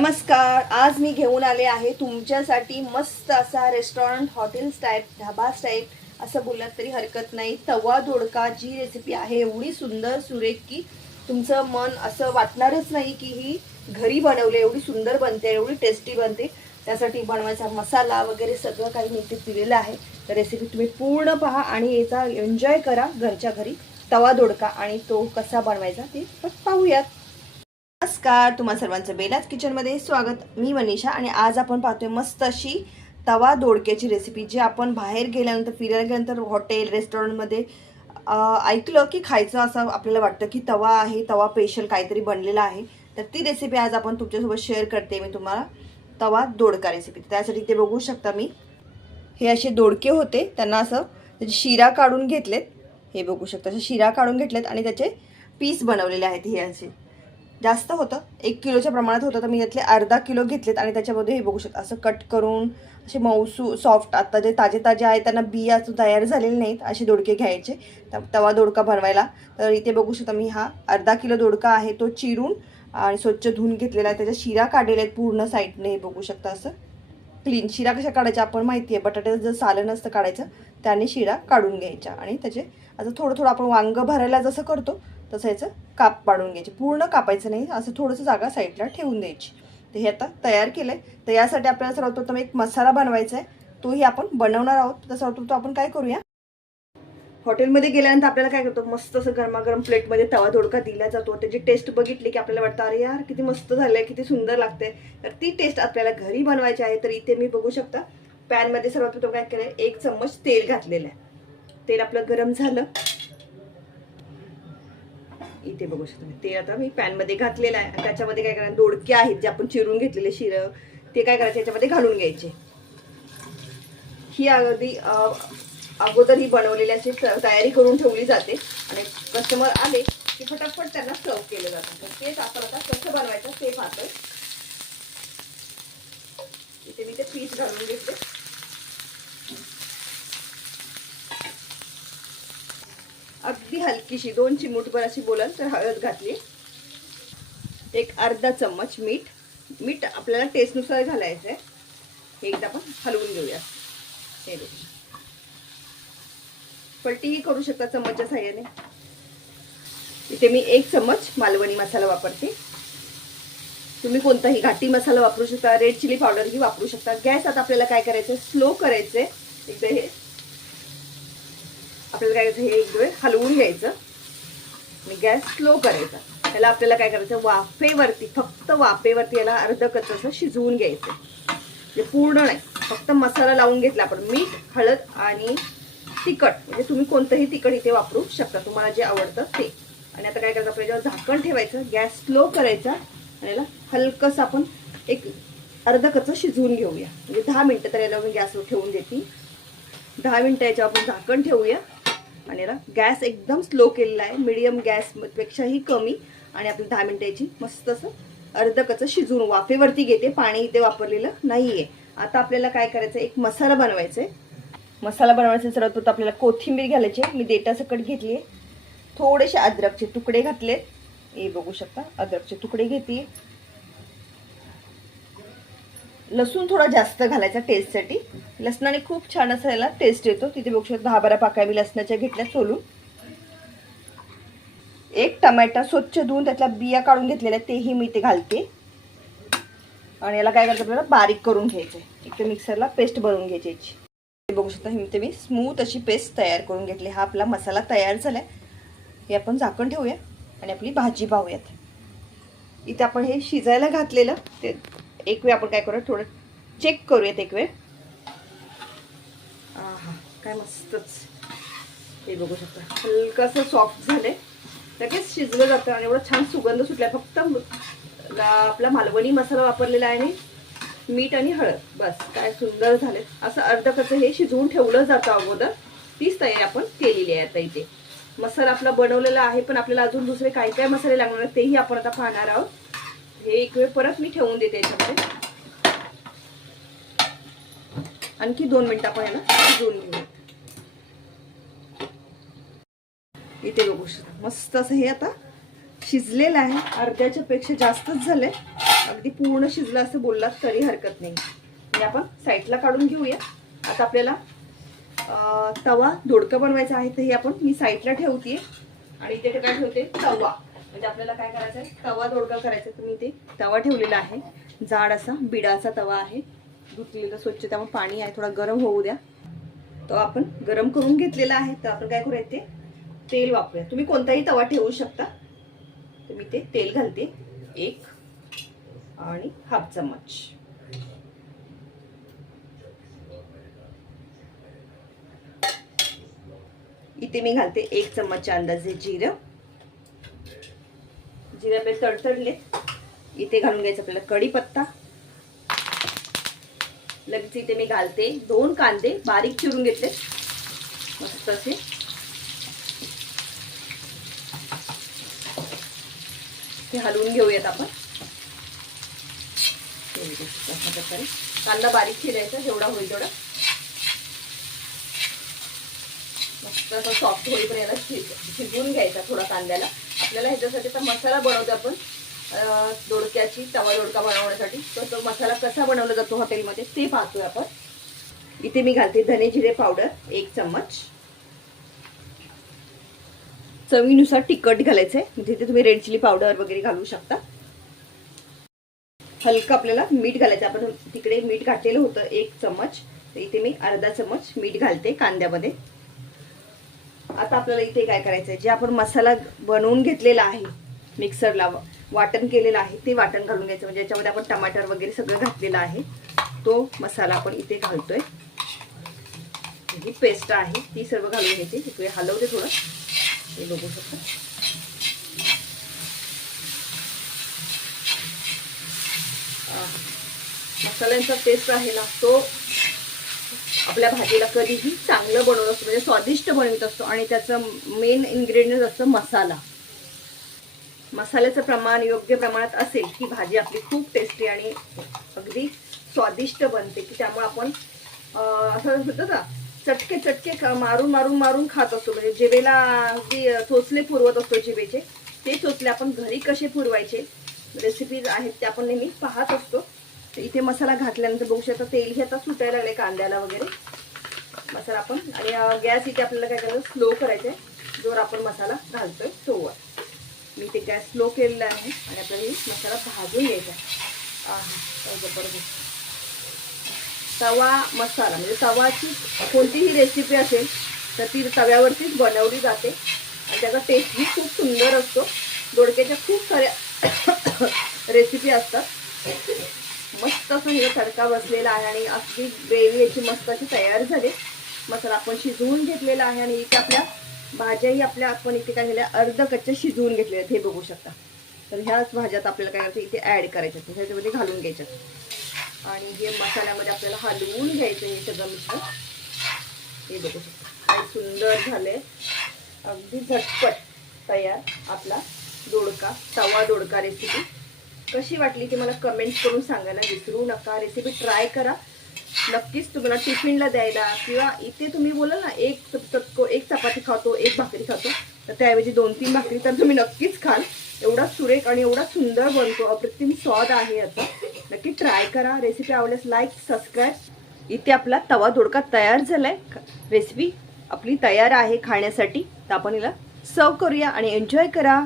नमस्कार आज मी घेऊन आले आहे तुमच्यासाठी मस्त असा restaurant hotel style dhaba style असं बोललात तरी हरकत नाही. तवा दोडका जी रेसिपी आहे एवढी सुंदर सुरेख की तुमचं मन असं वाटणारच नाही की ही घरी बनवली एवढी सुंदर बनते एवढी टेस्टी बनते. त्यासाठी बनवायचा मसाला वगैरे सगळं काही मी इथे दिलेलं आहे. तर रेसिपी तुम्ही पूर्ण पहा आणि याचा एन्जॉय करा घरच्या घरी. तवा दोडका आणि तो कसा बनवायचा ते पण पाहूयात. नमस्कार तुम्हा सर्वांचं बेलाच किचनमध्ये स्वागत. मी मनीषा आणि आज आपण पाहतोय मस्त अशी तवा दोडक्याची रेसिपी जी आपण बाहेर गेल्यानंतर फिरायला गेल्यानंतर हॉटेल रेस्टॉरंटमध्ये ऐकलं की खायचं असं आपल्याला वाटतं की तवा आहे तवा स्पेशल काहीतरी बनलेला आहे. तर ती रेसिपी आज आपण तुमच्यासोबत शेअर करते मी तुम्हाला. तवा दोडका रेसिपी त्यासाठी ते बघू शकता मी. हे असे दोडके होते. त्यांना असं त्याची शिरा काढून घेतलेत. हे बघू शकता. असे शिरा काढून घेतलेत आणि त्याचे पीस बनवलेले आहेत हे असे. जास्त होतं. एक किलोच्या प्रमाणात होतं. तर मी यातले अर्धा किलो घेतलेत आणि त्याच्यामध्ये हे बघू शकता. असं कट करून असे मऊसू सॉफ्ट आता जे ताजे ताजे आहेत त्यांना बिया असं तयार झालेले नाहीत. असे दोडके घ्यायचे. तवा दोडका बनवायला तर इथे बघू शकता मी हा अर्धा किलो दोडका आहे तो चिरून आणि स्वच्छ धुवून घेतलेला आहे. त्याच्या शिरा काढलेल्या आहेत पूर्ण साईडने हे बघू शकता असं. क्लीन शिरा कशा काढायच्या आपण माहिती आहे बटाट्याचं जर सालं नसतं काढायचं त्याने शिरा काढून घ्यायच्या. आणि त्याचे असं थोडं थोडं आपण वांगं भरायला जसं करतो तसं याचं काप पाडून घ्यायचे. पूर्ण कापायचं नाही असं थोडंसं जागा साईडला ठेवून द्यायची. तर हे आता तयार केलं आहे तर यासाठी आपल्याला सर्वप्रथम एक मसाला बनवायचा आहे तोही आपण बनवणार आहोत. तर सर्वप्रथम आपण काय करूया? हॉटेलमध्ये गेल्यानंतर आपल्याला काय करतो मस्त असं गरमागरम प्लेटमध्ये तवा दोडका दिला जातो. त्याची टेस्ट बघितली की आपल्याला वाटतं अरे यार किती मस्त झालंय किती सुंदर लागते तर ती टेस्ट आपल्याला घरी बनवायची आहे तर इथे मी बघू शकता पॅनमध्ये सर्वात प्रथम काय केलंय एक चम्मच तेल घातलेलं आहे. तेल आपलं गरम झालं. इथे बघू शकता ते आता मी पॅनमध्ये घातलेलं आहे. त्याच्यामध्ये काय करायचं दोडके आहेत जे आपण चिरून घेतलेले शिरं ते काय करायचे याच्यामध्ये घालून घ्यायचे. ही अगदी अगोदर ही बनवलेली अशी तयारी करून ठेवली जाते. आणि कस्टमर आले की फटाफट त्यांना सर्व केलं जातं. तर तेच आपण आता कसं बनवायचं ते पाहतोय इथे मी ते पीस घालून घेतले अगदी हलकीशी दोन चिमूटभर अशी बोलाल तर हळद घातली. एक अर्धा चम्मच मीठ. मीठ आपल्याला टेस्टनुसार घालायचं आहे हे एकदा आपण हलवून घेऊया. हे बघा. पलटीही करू शकता चम्मचच्या साह्याने. इथे मी एक चम्मच मालवणी मसाला वापरते. तुम्ही कोणताही घाटी मसाला वापरू शकता रेड चिली पावडरही वापरू शकता. गॅस आता आपल्याला काय करायचं स्लो करायचं एकदा हे आपल्याला काय करायचं हे एक हलवून घ्यायचं. आणि गॅस स्लो करायचा. त्याला आपल्याला काय करायचं वाफेवरती फक्त वाफेवरती याला अर्ध कच्चं असं शिजवून घ्यायचं म्हणजे पूर्ण नाही. फक्त मसाला लावून घेतला आपण. मीठ हळद आणि तिखट म्हणजे तुम्ही कोणतंही तिखट इथे वापरू शकता. तुम्हाला जे आवडतं ते. आणि आता काय करायचं आपल्याला झाकण ठेवायचं गॅस स्लो करायचा आणि याला हलकंसं आपण एक अर्ध कचं शिजवून घेऊया. म्हणजे दहा मिनटं तर याला मी गॅसवर ठेवून देते दहा मिनटं याच्यावर आपण झाकण ठेवूया. आणि याला गॅस एकदम स्लो केलेला आहे. मिडियम गॅसपेक्षाही कमी. आणि आपली दहा मिनटं याची मस्त असं अर्ध कचं शिजवून वाफेवरती घेते. पाणी इथे वापरलेलं नाही आहे आता आपल्याला काय करायचं एक मसाला बनवायचा आहे मसाला बनवायचा सर्वात प्रथम आपल्याला कोथिंबीर घालायची आहे. मी देटासकट घेतली आहे. थोडेसे अद्रकचे तुकडे घातले हे बघू शकता अद्रकचे तुकडे घेते लसूण थोडा जास्त घालायचा टेस्टसाठी लसणाने खूप छान असं याला टेस्ट येतो. तिथे बघू शकता दहा बारा पाकळ्या मी लसणाच्या घेतल्या सोलून. एक टमॅटा स्वच्छ धुवून त्यातल्या बिया काढून घेतलेल्या तेही मी ते घालते. आणि याला काय करायचं आपल्याला? बारीक करून घ्यायचं आहे एक तर मिक्सरला पेस्ट बनवून घ्यायची याची. बघू शकता हिमते मी स्मूथ अशी पेस्ट तयार करून घेतली. हा आपला मसाला तयार झाला आहे हे आपण झाकण ठेवूया आणि आपली भाजी पाहूयात. इथे आपण हे शिजायला घातलेलं. ते एक वेळ आपण काय करूया थोडं चेक करूयात एक वेळ. आहा काय मस्तच. हे बघू शकता. हलकंसं सॉफ्ट झालंय. लगेच शिजलं जातं आणि एवढं छान सुगंध सुटलाय. फक्त आपला मालवणी मसाला वापरलेला आहे आणि मीठ आणि हळद. बस काय सुंदर झाले. असं अर्धकचं हे शिजवून ठेवलं जातं अगोदर. तीच तयारी आपण केलेली आहे आता इथे. मसाला आपला बनवलेला आहे पण आपल्याला अजून दुसरे काय काय मसाले लागणार आहेत तेही आपण आता पाहणार आहोत. हे एक वेळ परत मी ठेवून देते याच्यामध्ये. आणखी दोन मिनिटं आपण याला शिजवून घेऊ इथे बघू शकता. मस्त असं हे आता शिजलेलं आहे. अर्ध्याच्या पेक्षा जास्तच झालंय. अगदी पूर्ण शिजलं असं बोललात तरी हरकत नाही. हे आपण साईडला काढून घेऊया. आता आपल्याला तवा दोडकं बनवायचं आहे तर हे आपण मी साईडला ठेवते आणि इथे काय ठेवते तवा. म्हणजे आपल्याला काय करायचं आहे तवा दोडका करायचा आहे. तर ते तवा ठेवलेला आहे. जाड असा बिडाचा तवा आहे. धुतलेला स्वच्छ त्यामुळे पाणी आहे. थोडा गरम होऊ द्या. तो आपण गरम करून घेतलेला आहे. तर आपण काय करूया ते तेल वापरूया. तुम्ही कोणताही तवा ठेवू शकता. मी ते तेल घालते. एक आणि हाफ चम्मच. इथे मी घालते एक चम्मचच्या अंदाजे जिरं. जिरे आपले तडतडले. इथे घालून घ्यायचं आपल्याला कढीपत्ता. लगेच इथे मी घालते दोन कांदे बारीक चिरून घेतले. मस्त असे. ते हलवून घेऊयात आपण. अशा प्रकारे कांदा बारीक चिरायचा जेवढा होईल तेवढा. मस्त असं सॉफ्ट होईपर्यंत शिजवून घ्यायचा थोडा कांद्याला. आपल्याला ह्याच्यासाठी आता मसाला बनवतो आपण. दोडक्याची तवा दोडका बनवण्यासाठी. तर तो मसाला कसा बनवला जातो हॉटेलमध्ये ते पाहतोय आपण. इथे मी घालते धने जिरे पावडर एक चम्मच. चवीनुसार तिखट घालायचंय म्हणजे तिथे तुम्ही रेड चिली पावडर वगैरे घालू शकता. हलकं आपल्याला मीठ घालायचं आपण तिकडे मीठ घातलेलं होतं एक चम्मच. तर इथे मी अर्धा चम्मच मीठ घालते कांद्यामध्ये. आता आपल्याला इथे काय करायचंय? जे आपण मसाला बनवून घेतलेला आहे मिक्सरला वाटण केलेलं आहे ते वाटण घालून घ्यायचं. म्हणजे याच्यामध्ये आपण टमाटर वगैरे सगळं घातलेलं आहे. तो मसाला आपण इथे घालतोय. ही पेस्ट आहे. ती सर्व घालून घ्यायची इकडे हलवते थोडं. हे बघू शकता. मसाल्यांचा टेस्ट आहे ना तो आपल्या भाजीला कधीही चांगलं बनवत असतो म्हणजे स्वादिष्ट बनवित असतो. आणि त्याचं मेन इन्ग्रेडियंट असतं मसाला. मसाल्याचं प्रमाण योग्य प्रमाणात असेल की भाजी आपली खूप टेस्टी आणि अगदी स्वादिष्ट बनते की त्यामुळे आपण असं होतं का चटके चटके खा मारून मारून मारून खात असतो. म्हणजे जिवेला अगदी चोचले पुरवत असतो जिबेचे ते चोचले आपण घरी कसे पुरवायचे? रेसिपीज आहेत ते आपण नेहमी पाहत असतो. तर इथे मसाला घातल्यानंतर बघू शकता तेल हे आता सुटायला लागले कांद्याला वगैरे. मसाला आपण आणि गॅस इथे आपल्याला काय करायचं? स्लो करायचं आहे. जोर आपण मसाला घालतोय तोवर. मी ते गॅस स्लो केलेला आहे आणि आपल्याला मसाला भाजून घ्यायचा आहे. जबरदस्त. तवा मसाला म्हणजे तवाची कोणतीही रेसिपी असेल तर ती तव्यावरतीच बनवली जाते. आणि त्याचा टेस्टही खूप सुंदर असतो. दोडक्याच्या खूप साऱ्या रेसिपी असतात. मस्त असं हे तडका बसलेला आहे आणि अगदी ग्रेव्ही याची मस्त अशी तयार झाली. मसाला आपण शिजवून घेतलेला आहे आणि इथे आपल्या भाज्याही आपल्या आपण इथे काय केल्या अर्ध कच्च्या शिजवून घेतलेल्या आहेत. हे बघू शकता. तर ह्याच भाज्यात आपल्याला काय करायचं इथे ॲड करायच्या त्याच्यामध्ये घालून घ्यायच्या आणि हे मसाल्यामध्ये आपल्याला हलवून घ्यायचं हे सगळं मिश्रण. हे बघू शकता. काय सुंदर झाले अगदी झटपट तयार आपला दोडका तवा दोडका रेसिपी कशी वाटली ती मला कमेंट करून सांगायला विसरू नका. रेसिपी ट्राय करा. नक्कीच तुम्हाला टिफिनला द्यायला किंवा इथे तुम्ही बोलाल ना एक चप- एक चपाती खातो एक भाकरी खातो तर त्याऐवजी दोन तीन भाकरी तर तुम्ही नक्कीच खाल. एवढा सुरेख आणि एवढा सुंदर बनतो. अप्रतिम स्वाद आहे याचा. नक्की ट्राय करा. रेसिपी आवडल्यास लाईक सबस्क्राईब इथे आपला तवा दोडका तयार झालाय. रेसिपी आपली तयार आहे खाण्यासाठी. तर आपण हिला सर्व करूया आणि एन्जॉय करा.